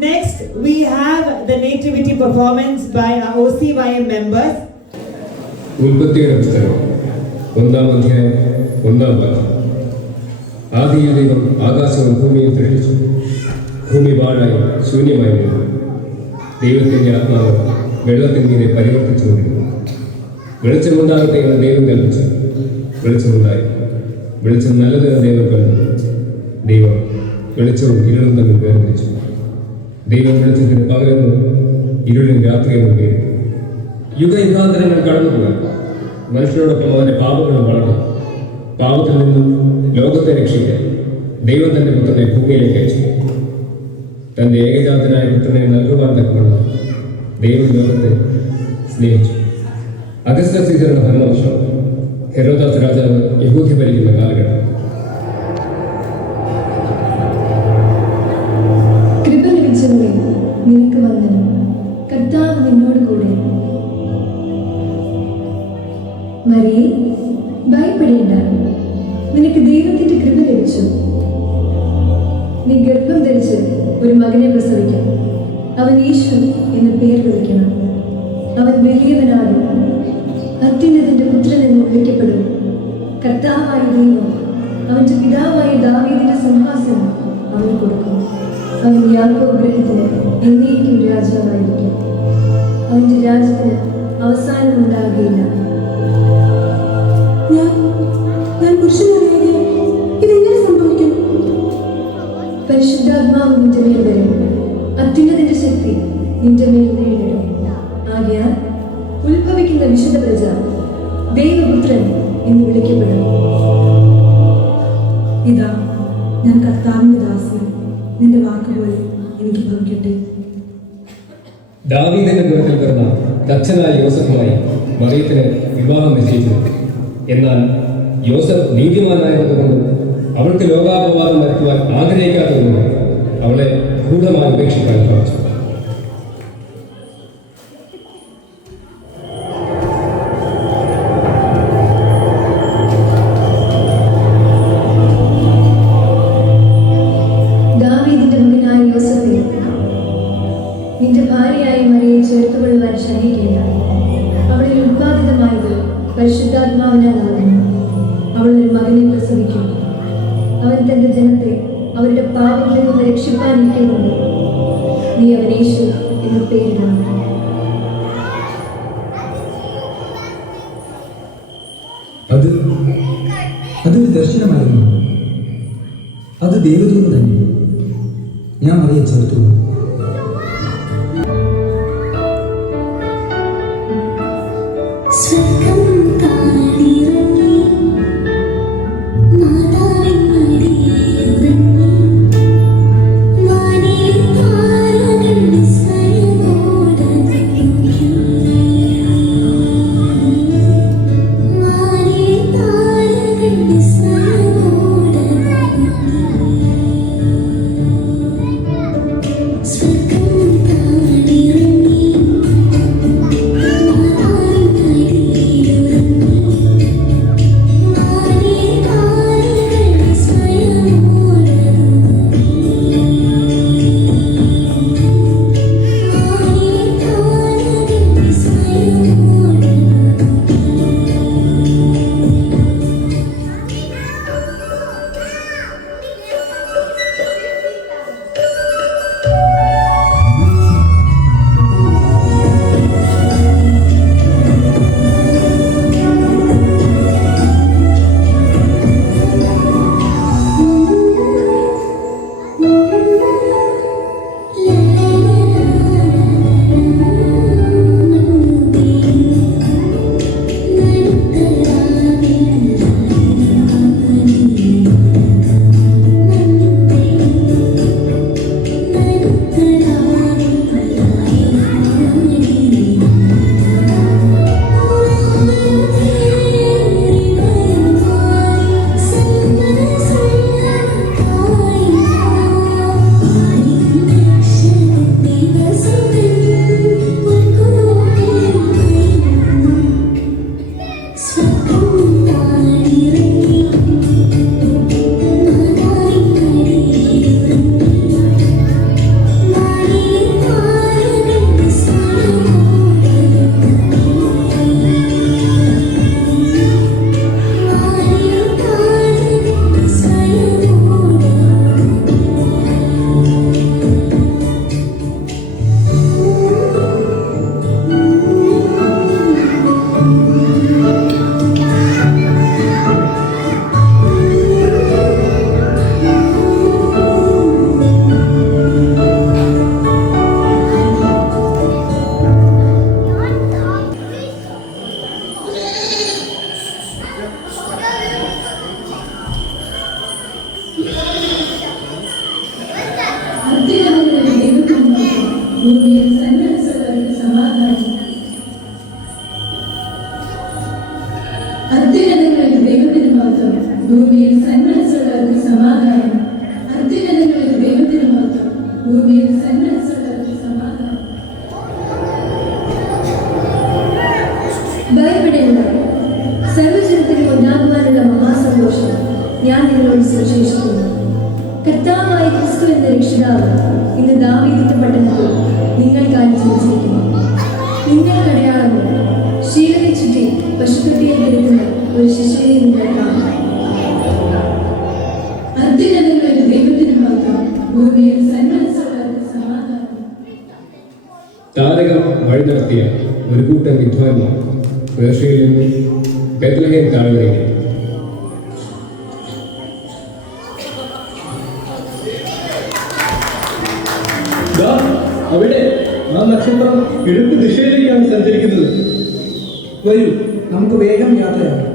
Next, we have the nativity performance by our OCYM members. ഉൽപ്പത്തിയുടെ പുസ്തകം 1-ാം അധ്യായം 1-ാം വാക്യം. ആദിയിൽ ദൈവം ആകാശവും ഭൂമിയും സൃഷ്ടിച്ചു. ഭൂമി പാഴായി ശൂന്യമായിരുന്നു. ദൈവത്തിന്റെ ആത്മാവ് വെള്ളത്തിന്മീതെ പരിവർത്തിച്ചുകൊണ്ടിരുന്നു. വെളിച്ചമുണ്ടാകട്ടെ എന്ന് ദൈവം കൽപ്പിച്ചു. വെളിച്ചമുണ്ടായി. വെളിച്ചം നല്ലതെന്ന് ദൈവം കണ്ടു. ദൈവം വെളിച്ചവും ഇരുളും തമ്മിൽ വേർതിരിച്ചു. ദൈവം വെളിച്ചത്തിന് പകലെന്നും ഇരുളിന് രാത്രിയെന്നും പേരിട്ടു. യുഗയുഗാന്തരങ്ങൾ കടന്നുപോയി. മനുഷ്യരോടൊപ്പം അവന്റെ പാപങ്ങളും വളർന്നു. പാപത്തിൽ നിന്നും ലോകത്തെ രക്ഷിക്കാൻ ദൈവം തന്റെ പുത്രനെ ഭൂമിയിലേക്ക് അയച്ചു. തന്റെ ഏകജാതനായ പുത്രനെ നൽകുവാൻ തക്കവണ്ണം ദൈവം ലോകത്തെ സ്നേഹിച്ചു. അഗസ്റ്റസ് സീസറുടെ ഭരണവർഷം ഹെരോദാസ് രാജാവ് യഹൂദി ഭരിക്കുന്ന കാലഘട്ടം. കൃപ ലഭിച്ചവരെ നിനക്ക് വന്ദനം. കർത്താവ് നിന്നോട് കൂടെ. മരിയേ, ഭയപ്പെടേണ്ട, നിനക്ക് ദൈവത്തിന്റെ കൃപ ലഭിച്ചു. നീ ഗർഭം ധരിച്ച് ഒരു മകനെ പ്രസവിക്കും. അവൻ യേശു എന്ന് പേർ വിളിക്കണം. അവൻ വലിയവനാകും. അത്യുന്നതന്റെ പുത്രൻ എന്ന് വിളിക്കപ്പെടും. കർത്താവായ ദൈവം അവന്റെ പിതാവായ ദാവീദിന്റെ സിംഹാസനം അവൻ കൊടുക്കും. അവൻ യാക്കോബ് ഗൃഹത്തിന് എന്നേക്കും രാജാവായിരിക്കും. അവന്റെ രാജ്യത്തിന് അവസാനം ഉണ്ടാകുകയില്ല. ഞാൻ പുരുഷനാണെങ്കിൽ ഇതെങ്ങനെ സംഭവിക്കും? പരിശുദ്ധാത്മാവ് നിന്റെ മേൽ വരും. അത്യുന്നതന്റെ ശക്തി നിന്റെ മേൽ നേരിടും. ആകയാൽ ഉത്ഭവിക്കുന്ന വിശുദ്ധ പ്രജ ദൈവപുത്രൻ എന്ന് വിളിക്കപ്പെടും. ഇതാ, ഞാൻ കർത്താവിന്റെ ദാസൻ, നിന്റെ വാക്കുപോലെ എനിക്ക് ഭവിക്കട്ടെ. ദാവീദിന്റെ ഗൃഹത്തിൽ പിറന്ന ദക്ഷനായ യോസഫുമായി മറിയത്തിന് വിവാഹം നിശ്ചയിച്ചു. എന്നാൽ യോസഫ് നീതിമാനായതുകൊണ്ടും അവൾക്ക് ലോകാപവാദം വരുത്തുവാൻ ആഗ്രഹിക്കാത്തതുകൊണ്ടും അവളെ ഗൂഢമായി ഉപേക്ഷിക്കാൻ ഭാവിച്ചു. ദാവീദിന്റെ മകനായ യോസഫേ, നിന്റെ ഭാര്യയായ മറിയയെ ചേർത്തുകൊള്ളുവാൻ ശങ്കിക്കേണ്ട. അവളിൽ ഉത്പാദിതമായത് പരിശുദ്ധാത്മാവിനാലാകുന്നു. അവൾ ഒരു മകനെ പ്രസവിക്കും. അവൻ തന്റെ ജനത്തെ അവരുടെ പാപങ്ങളിൽ നിന്ന് രക്ഷിക്കാനിരിക്കുന്നുണ്ട്. നീ അവൻ യേശു എന്ന് പേരിടണം. അതൊരു ദർശനമായിരുന്നു. അത് ദൈവദൂതൻ തന്നെ. ഞാൻ മറിയെ ചേർത്തു. കർത്താവ് ഇന്ന് ദാവീദിന്റെ പട്ടണത്തിൽ നിങ്ങൾക്കായി ജനിച്ചിരിക്കുന്നു. നിങ്ങൾക്കടയാളങ്ങൾ ശീലനെ ചുറ്റി പശുത്തൊട്ടിയിൽ കിടക്കുന്ന ഒരു ശിശുവിനെ നിങ്ങൾ കാണും. അത്യുന്നതങ്ങളിൽ ദൈവത്തിന് മഹത്വം, ഭൂമിയിൽ സന്മനസ്സുള്ളവർക്ക് സമാധാനം. താരകം വഴി നടത്തിയ ഒരു കൂട്ടം വിദ്വാൻമാർ പേർഷ്യയിൽ നിന്നും ബെത്ലഹേം താഴ്വരയിൽ അവിടെ ആ നക്ഷത്രം കിഴക്ക് ദിശയിലേക്കാണ് സഞ്ചരിക്കുന്നത്. വരൂ, നമുക്ക് വേഗം യാത്രയാകാം.